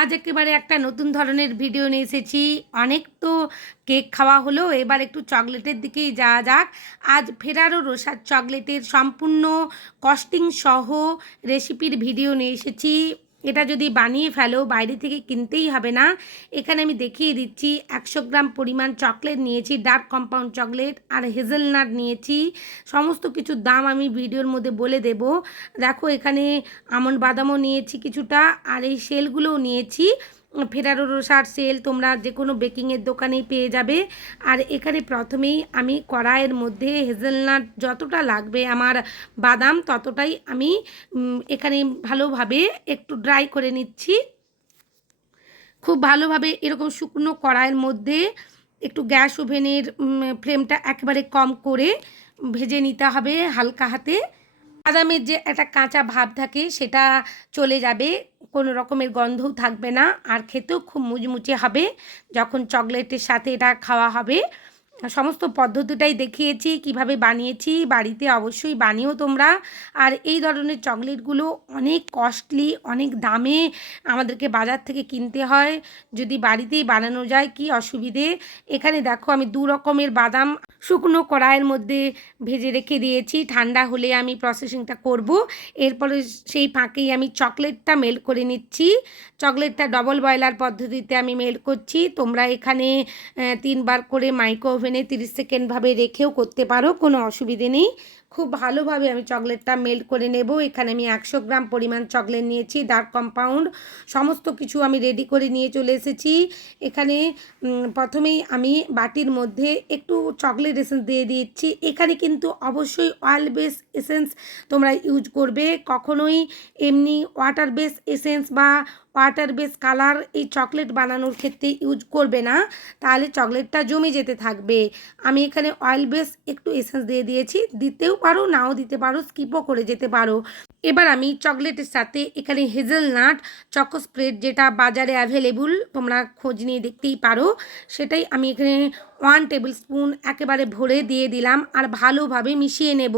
আজ একেবারে একটা নতুন ধরনের ভিডিও নিয়ে এসেছি। অনেক তো কেক খাওয়া হলো, এবার একটু চকলেটের দিকেই যাওয়া যাক। আজ ফেরারো রোসার চকলেটের সম্পূর্ণ কস্টিং সহ রেসিপির ভিডিও নিয়ে এসেছি। এটা যদি বানিয়ে ফেলো বাইরে থেকে কিনতেই হবে না। এখানে আমি দেখিয়ে দিচ্ছি 100 গ্রাম পরিমাণ চকলেট নিয়েছি, ডার্ক কম্পাউন্ড চকলেট, আর হেজেলনাট নিয়েছি। সমস্ত কিছুর দাম আমি ভিডিওর মধ্যে বলে দেব। দেখো এখানে আমন্ড বাদামও নিয়েছি কিছুটা, আর এই সেলগুলোও নিয়েছি। ফেরারো রোসার সেল তোমরা যে কোনো বেকিংয়ের দোকানেই পেয়ে যাবে। আর এখানে প্রথমেই আমি কড়াইয়ের মধ্যে হেজেলনাট যতটা লাগবে আমার বাদাম ততটাই আমি এখানে ভালোভাবে একটু ড্রাই করে নিচ্ছি। খুব ভালোভাবে এরকম শুকনো কড়াইয়ের মধ্যে একটু গ্যাস ওভেনের ফ্লেমটা একেবারে কম করে ভেজে নিতে হবে হালকা হাতে। বাদামের যে একটা কাঁচা ভাব থাকে সেটা চলে যাবে, কোনো রকমের গন্ধও থাকবে না, আর খেতেও খুব মুচমুচে হবে যখন চকলেটের সাথে এটা খাওয়া হবে। সমস্ত পদ্ধতিটাই দেখিয়েছি কিভাবে বানিয়েছি, বাড়িতে অবশ্যই বানিও তোমরা। আর এই ধরনের চকলেটগুলো অনেক কস্টলি, অনেক দামে আমাদেরকে বাজার থেকে কিনতে হয়। যদি বাড়িতেই বানানো যায় কি অসুবিধে। এখানে দেখো আমি 2 রকমের বাদাম শুকনো কড়াইয়ের মধ্যে ভেজে রেখে দিয়েছি, ঠান্ডা হলে আমি প্রসেসিংটা করব। এরপরে সেই ফাঁকেই আমি চকলেটটা মেল্ট করে নিচ্ছি। চকলেটটা ডবল বয়লার পদ্ধতিতে আমি মেল্ট করছি। তোমরা এখানে 3 বার করে মাইক্রো ওভেনে 30 সেকেন্ডভাবে রেখেও করতে পারো, কোনো অসুবিধে নেই। খুব ভালোভাবে আমি চকলেটটা মেল্ট করে নেব। এখানে আমি 100 গ্রাম পরিমাণ চকলেট নিয়েছি, ডার্ক কম্পাউন্ড। সমস্ত কিছু আমি রেডি করে নিয়ে চলে এসেছি। এখানে প্রথমেই আমি বাটির মধ্যে একটু চকলেট এসেন্স দিয়ে দিচ্ছি। এখানে কিন্তু অবশ্যই অয়েল বেস এসেন্স তোমরা ইউজ করবে, কখনোই এমনি ওয়াটার বেস এসেন্স বা ওয়াটার বেস কালার এই চকলেট বানানোর ক্ষেত্রে ইউজ করবে না, তাহলে চকলেটটা জমে যেতে থাকবে। আমি এখানে অয়েল বেস একটু এসেন্স দিয়ে দিয়েছি, দিতেও পারো নাও দিতে পারো, স্কিপও করে যেতে পারো। এবার আমি চকলেটের সাথে এখানে হেজেলনাট চকো স্প্রেড যেটা বাজারে অ্যাভেলেবল, তোমরা খোঁজ নিয়ে দেখতেই পারো, সেটাই আমি এখানে 1 টেবিল স্পুন একেবারে ভরে দিয়ে দিলাম। আর ভালোভাবে মিশিয়ে নেব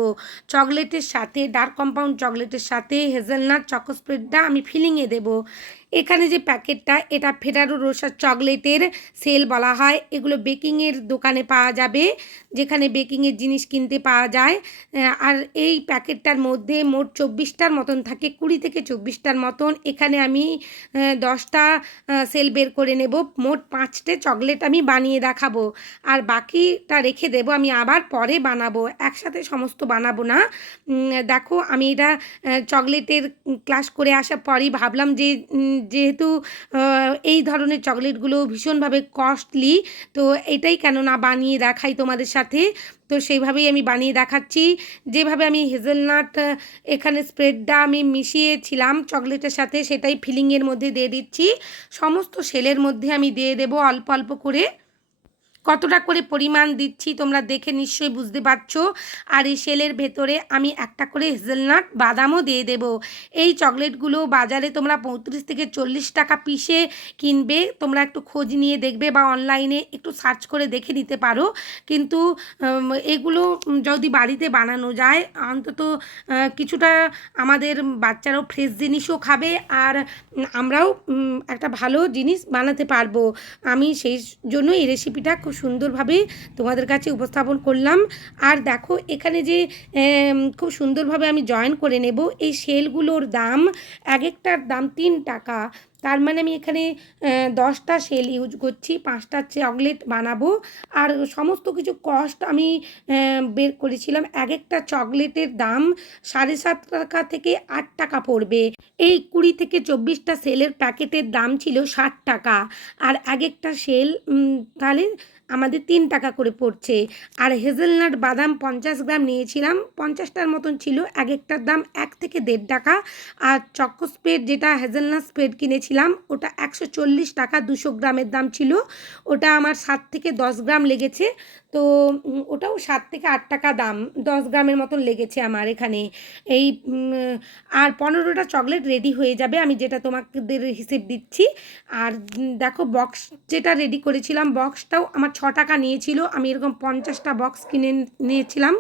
চকলেটের সাথে, ডার্ক কম্পাউন্ড চকলেটের সাথে হেজেলনাট চকো স্প্রেডটা আমি ফিলিংয়ে দেব। এখানে যে প্যাকেটটা, এটা ফেরারো রোসার চকলেটের সেল বলা হয়। এগুলো বেকিংয়ের দোকানে পাওয়া যাবে, যেখানে বেকিংয়ের জিনিস কিনতে পাওয়া যায়। আর এই প্যাকেটটার মধ্যে মোট 24টার মতন থাকে, 20 থেকে 24টার মতন। এখানে আমি 10টা সেল বের করে নেব। মোট 5টে চকলেট আমি বানিয়ে দেখাবো, আর বাকিটা রেখে দেব, আমি আবার পরে বানাবো, একসাথে সমস্ত বানাবো না। দেখো আমি এটা চকলেটের ক্লাস করে আসার পরই ভাবলাম যে যেহেতু এই ধরনের চকলেটগুলো ভীষণভাবে কস্টলি, তো এটাই কেন না বানিয়ে দেখাই তোমাদের সাথে। তো সেইভাবেই আমি বানিয়ে দেখাচ্ছি। যেভাবে আমি হেজেলনাট এখানে স্প্রেডটা আমি মিশিয়েছিলাম চকলেটের সাথে, সেটাই ফিলিংয়ের মধ্যে দিয়ে দিচ্ছি। সমস্ত সেলের মধ্যে আমি দিয়ে দেবো অল্প অল্প করে। কতটা করে পরিমাণ দিচ্ছি তোমরা দেখে নিশ্চয়ই বুঝতে পারছো। আর এই সেলের ভেতরে আমি একটা করে হেজেলনাট বাদামও দিয়ে দেব। এই চকলেটগুলো বাজারে তোমরা 35 থেকে 40 টাকা পিসে কিনবে, তোমরা একটু খোঁজ নিয়ে দেখবে বা অনলাইনে একটু সার্চ করে দেখে নিতে পারো। কিন্তু এগুলো যদি বাড়িতে বানানো যায় অন্তত কিছুটা আমাদের বাচ্চারাও ফ্রেশ জিনিসও খাবে, আর আমরাও একটা ভালো জিনিস বানাতে পারবো। আমি সেই জন্য এই রেসিপিটা খুব সুন্দরভাবে তোমাদের কাছে উপস্থাপন করলাম। আর দেখো এখানে যে খুব সুন্দরভাবে আমি জয়েন করে নেব। এই সেলগুলোর দাম এক একটার দাম 3 টাকা। তার মানে আমি এখানে 10টা সেল ইউজ করছি, 5টা চকলেট বানাবো। আর সমস্ত কিছু কস্ট আমি বের করেছিলাম। এক একটা চকলেটের দাম 7.5 টাকা থেকে 8 টাকা পড়বে। এই 20 থেকে 24টা সেলের প্যাকেটের দাম ছিল 60 টাকা। আর এক একটা সেল তাহলে আমাদের 3 টাকা করে পড়ছে। আর হেজেলনাট বাদাম 50 গ্রাম নিয়েছিলাম, 50টার মতন ছিল, এক একটার দাম 1 থেকে 1.5 টাকা। আর চকো স্প্রেড যেটা হেজেলনাট স্প্রেড কিনেছিলাম ওটা 140 টাকা, 200 গ্রামের দাম ছিল। ওটা আমার 7 থেকে 10 গ্রাম লেগেছে। তো ওটাও 7 থেকে 8 টাকা দাম, 10 গ্রামের মতন লেগেছে আমার এখানে। এই আর 15টা চকলেট রেডি হয়ে যাবে, আমি যেটা তোমাদের হিসেব দিচ্ছি। আর দেখো বক্স যেটা রেডি করেছিলাম, বক্সটাও আমার 6 টাকা নিয়েছিল। আমি এরকম 50টা বক্স কিনে নিয়েছিলাম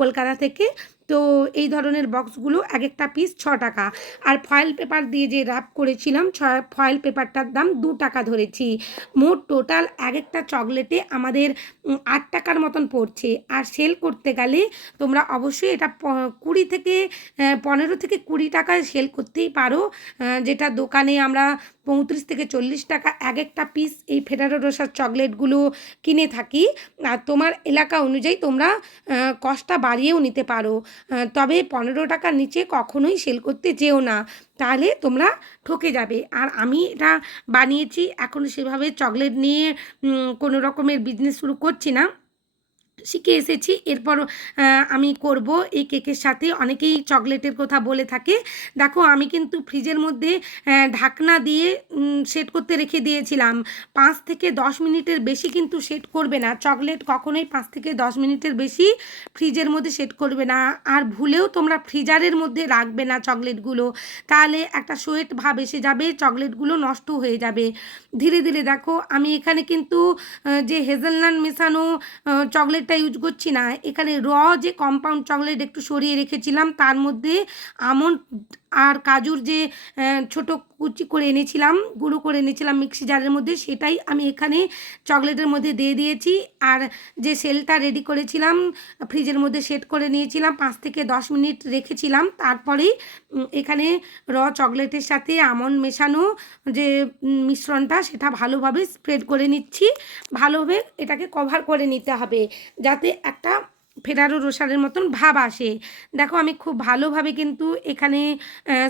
কলকাতা থেকে। তো এই ধরনের বক্সগুলো এক একটা পিস 6 টাকা। আর ফয়েল পেপার দিয়ে যে র্যাপ করেছিলাম ফয়েল পেপারটার দাম 2 টাকা ধরেছি। মোট টোটাল এক একটা চকলেটে আমাদের 8 টাকার মতন পড়ছে। আর সেল করতে গেলে তোমরা অবশ্যই এটা 20 থেকে 15 থেকে 20 টাকায় সেল করতেই পারো। যেটা দোকানে আমরা 35 থেকে 40 টাকা এক একটা পিস এই ফেরারো রোসার চকলেটগুলো কিনে থাকি। আর তোমার এলাকা অনুযায়ী তোমরা কস্টটা বাড়িয়েও নিতে পারো। তবে 15 টাকার নিচে কখনোই সেল করতে যেও না, তাহলে তোমরা ঠকে যাবে। আর আমি এটা বানিয়েছি, এখন সেভাবে চকলেট নিয়ে কোনো রকমের বিজনেস শুরু করছি না, শিখে এসেছি। এরপর আমি করব এই কেকের সাথে। অনেকেই চকলেটের কথা বলে থাকে। দেখো আমি কিন্তু ফ্রিজের মধ্যে ঢাকনা দিয়ে সেট করতে রেখে দিয়েছিলাম। 5 থেকে 10 মিনিটের বেশি কিন্তু সেট করবে না চকলেট, কখনোই 5 থেকে 10 মিনিটের বেশি ফ্রিজের মধ্যে সেট করবে না। আর ভুলেও তোমরা ফ্রিজারের মধ্যে রাখবে না চকলেটগুলো, তাহলে একটা সোয়েট ভাব এসে যাবে, চকলেটগুলো নষ্ট হয়ে যাবে। ধীরে ধীরে দেখো আমি এখানে কিন্তু যে হেজেলনাট মেশানো চকলেটটা ইউজ করছি না, এখানে যে কম্পাউন্ড চকলেট একটু সরিয়ে রেখেছিলাম, তার মধ্যে আমন্ড আর কাজুর যে ছোটো কুচি করে এনেছিলাম, গুঁড়ো করে এনেছিলাম মিক্সি জারের মধ্যে, সেটাই আমি এখানে চকলেটের মধ্যে দিয়ে দিয়েছি। আর যে সেলটা রেডি করেছিলাম ফ্রিজের মধ্যে সেট করে নিয়েছিলাম, 5 থেকে 10 মিনিট রেখেছিলাম। তারপরেই এখানে চকলেটের সাথে আমন্ড মেশানো যে মিশ্রণটা, সেটা ভালোভাবে স্প্রেড করে নিচ্ছি। ভালোভাবে এটাকে কভার করে নিতে হবে যাতে একটা ফেরারো রোসারের মতন ভাব আসে। দেখো আমি খুব ভালোভাবে কিন্তু এখানে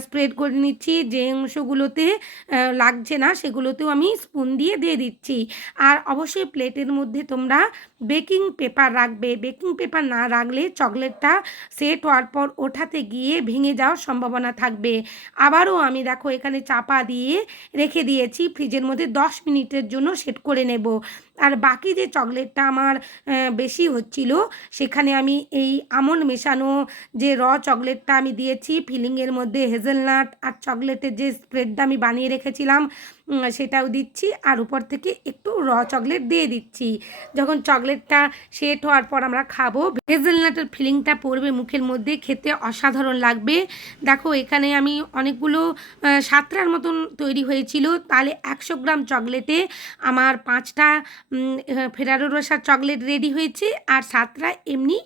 স্প্রেড করে নিচ্ছি। যে অংশগুলোতে লাগছে না সেগুলোতেও আমি স্পুন দিয়ে দিচ্ছি। আর অবশ্যই প্লেটের মধ্যে তোমরা বেকিং পেপার রাখবে। বেকিং পেপার না রাখলে চকলেটটা সেট হওয়ার পর ওঠাতে গিয়ে ভেঙে যাওয়ার সম্ভাবনা থাকবে। আবারও আমি দেখো এখানে চাপা দিয়ে রেখে দিয়েছি, ফ্রিজের মধ্যে 10 মিনিটের জন্য সেট করে নেব। আর বাকি যে চকলেটটা আমার বেশি হচ্ছিল, সেখানে আমি এই আমন্ড মেশানো যে চকলেটটা আমি দিয়েছি, ফিলিংয়ের মধ্যে হেজেলনাট আর চকলেটের যে স্প্রেডটা আমি বানিয়ে রেখেছিলাম সেটাও দিচ্ছি। আর উপর থেকে একটু চকলেট দিয়ে দিচ্ছি। যখন চকলেটটা সেট হওয়ার পর আমরা খাবো, হেজেলনাটের ফিলিংটা পড়বে মুখের মধ্যে, খেতে অসাধারণ লাগবে। দেখো এখানে আমি অনেকগুলো 7টার মতন তৈরি হয়েছিল, তাহলে 100 গ্রাম চকলেটে আমার 5টা ফেরারো রোসার চকলেট রেডি হয়েছে, আর 7টা এমনি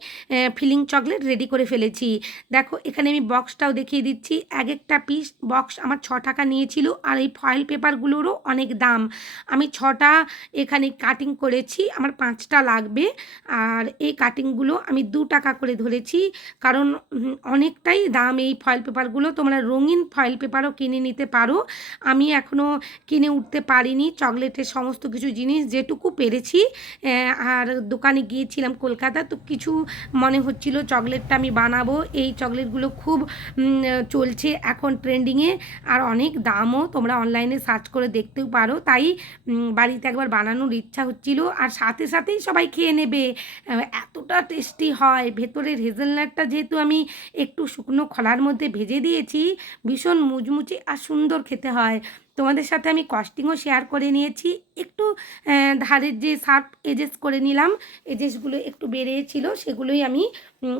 ফিলিং চকলেট রেডি করে ফেলেছি। দেখো এখানে আমি বক্সটাও দেখিয়ে দিচ্ছি। এক একটা পিস বক্স আমার 6 টাকা নিয়েছিল। আর এই ফয়েল পেপারগুলোরও অনেক দাম। আমি 6টা এখানে কাটিং করেছি, আমার 5টা লাগবে। আর এই কাটিংগুলো আমি 2 টাকা করে ধরেছি, কারণ অনেকটাই দাম এই ফয়েল পেপারগুলো। তোমরা রঙিন ফয়েল পেপারও কিনে নিতে পারো। আমি এখনও কিনে উঠতে পারিনি চকলেটের সমস্ত কিছু জিনিস, যেটুকু পেরেছি। আর দোকানে গিয়েছিলাম কলকাতা, তো কিছু মনে হচ্ছিল চকলেটটা আমি বানাবো। এই চকলেটগুলো খুব চলছে এখন ট্রেন্ডিংয়ে, আর অনেক দামও, তোমরা অনলাইনে সার্চ করে দেখতেও পারো। তাই বাড়িতে একবার বানানোর ইচ্ছা হচ্ছিল। আর সাথে সাথেই সবাই খেয়ে নেবে, এতটা টেস্টি হয়। ভেতরের হেজেলনাটটা যেহেতু আমি একটু শুকনো খলার মধ্যে ভেজে দিয়েছি, ভীষণ মুচমুচে আর সুন্দর খেতে হয়। তোমাদের সাথে আমি কস্টিংও শেয়ার করে নিয়েছি। একটু ধারের যে শার্প এজেস করে নিলাম, এজেসগুলো একটু বেরিয়েছিল, সেগুলোই আমি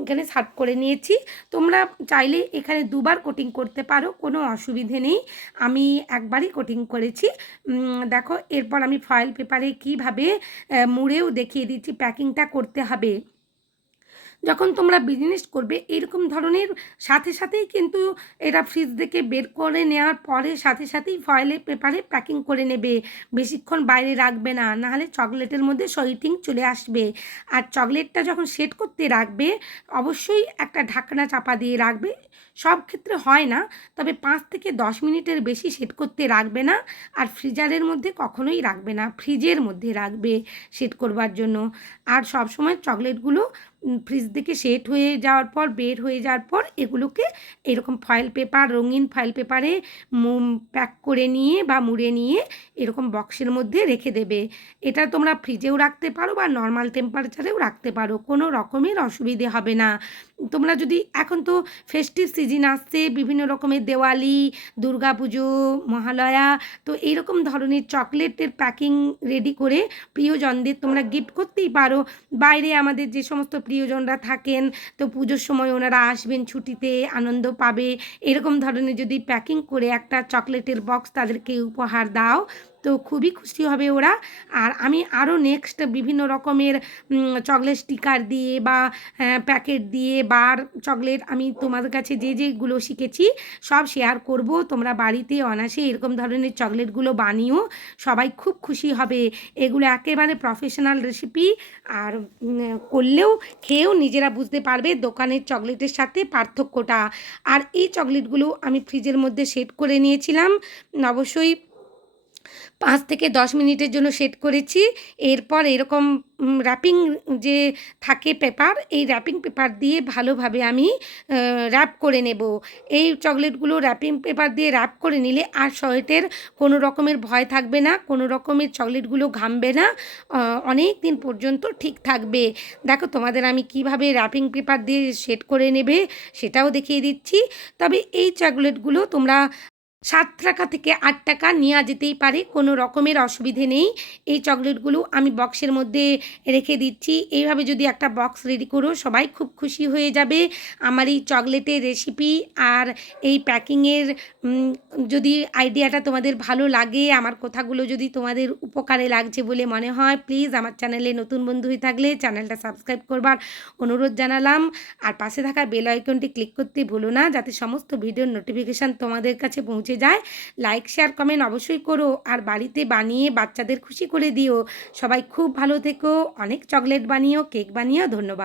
এখানে শার্প করে নিয়েছি। তোমরা চাইলে এখানে 2বার কোটিং করতে পারো, কোনো অসুবিধে নেই। আমি একবারই কোটিং করেছি। দেখো এরপর আমি ফয়েল পেপারে কীভাবে মুড়েও দেখিয়ে দিচ্ছি প্যাকিংটা করতে হবে। যখন তোমরা বিজনেস করবে এরকম ধরনের, সাথে সাথেই কিন্তু এটা ফ্রিজ থেকে বের করে নেওয়ার পরে সাথে সাথেই ফয়েলে পেপারে প্যাকিং করে নেবে। বেশিক্ষণ বাইরে রাখবে না, নাহলে চকলেটের মধ্যে সোয়েটিং চলে আসবে। আর চকলেটটা যখন সেট করতে রাখবে অবশ্যই একটা ঢাকনা চাপা দিয়ে রাখবে। সব ক্ষেত্রে হয় না, তবে 5 থেকে 10 মিনিটের বেশি সেট করতে রাখবে না। আর ফ্রিজারের মধ্যে কখনোই রাখবে না, ফ্রিজের মধ্যে রাখবে সেট করবার জন্য। আর সবসময় চকলেটগুলো ফ্রিজ থেকে সেট হয়ে যাওয়ার পর, বের হয়ে যাওয়ার পর, এগুলোকে এরকম ফয়েল পেপার, রঙিন ফয়েল পেপারে প্যাক করে নিয়ে বা মুড়ে নিয়ে এরকম বক্সের মধ্যে রেখে দেবে। এটা তোমরা ফ্রিজেও রাখতে পারো বা নর্মাল টেম্পারেচারেও রাখতে পারো, কোনো রকমের অসুবিধে হবে না। তোমরা যদি, এখন তো ফেস্টিভ সিজন আসছে, বিভিন্ন রকমের দেওয়ালি, দুর্গাপুজো, মহালয়া, তো এইরকম ধরনের চকলেটের প্যাকিং রেডি করে প্রিয়জনদের তোমরা গিফট করতেই পারো। বাইরে আমাদের যে সমস্ত প্রিয়জনরা থাকেন, তো পুজোর সময় ওনারা আসবেন ছুটিতে, আনন্দ পাবে, এরকম ধরনের যদি প্যাকিং করে একটা চকলেটের বক্স তাদেরকে উপহার দাও, তো খুবই খুশি হবে ওরা। আর আমি আরও নেক্সট বিভিন্ন রকমের চকলেট স্টিকার দিয়ে বা প্যাকেট দিয়ে বার চকলেট আমি তোমাদের কাছে যেগুলো শিখেছি সব শেয়ার করব। তোমরা বাড়িতে অনায়াসে এরকম ধরনের চকলেটগুলো বানিও, সবাই খুব খুশি হবে। এগুলো একেবারে প্রফেশনাল রেসিপি, আর করলেও খেয়েও নিজেরা বুঝতে পারবে দোকানের চকলেটের সাথে পার্থক্যটা। আর এই চকলেটগুলো আমি ফ্রিজের মধ্যে সেট করে নিয়েছিলাম, অবশ্যই 5 থেকে 10 মিনিটের জন্য সেট করেছি। এরপর এরকম র্যাপিং যে থাকে পেপার, এই র্যাপিং পেপার দিয়ে ভালোভাবে আমি র্যাপ করে নেব। এই চকলেটগুলো র্যাপিং পেপার দিয়ে র্যাপ করে নিলে আর সয়েটের কোনো রকমের ভয় থাকবে না, কোনো রকমের চকলেটগুলো ঘামবে না, অনেক দিন পর্যন্ত ঠিক থাকবে। দেখো তোমাদের আমি কিভাবে র্যাপিং পেপার দিয়ে সেট করে নেবে সেটাও দেখিয়ে দিচ্ছি। তবে এই চকলেটগুলো তোমরা 7 টাকা থেকে 8 টাকা নেওয়া যেতেই পারে, কোনো রকমের অসুবিধে নেই। এই চকলেটগুলো আমি বক্সের মধ্যে রেখে দিচ্ছি। এইভাবে যদি একটা বক্স রেডি করো সবাই খুব খুশি হয়ে যাবে। আমার এই চকলেটের রেসিপি আর এই প্যাকিংয়ের যদি আইডিয়াটা তোমাদের ভালো লাগে, আমার কথাগুলো যদি তোমাদের উপকারে লাগছে বলে মনে হয়, প্লিজ আমার চ্যানেলে নতুন বন্ধু হয়ে থাকলে চ্যানেলটা সাবস্ক্রাইব করবার অনুরোধ জানালাম। আর পাশে থাকা বেল আইকনটি ক্লিক করতে ভুলো না, যাতে সমস্ত ভিডিওর নোটিফিকেশান তোমাদের কাছে পৌঁছে যায়। লাইক শেয়ার কমেন্ট অবশ্যই করো, আর বাড়িতে বানিয়ে বাচ্চাদের খুশি করে দিও। সবাই খুব ভালো থেকো, অনেক চকলেট বানিও, কেক বানিও। ধন্যবাদ।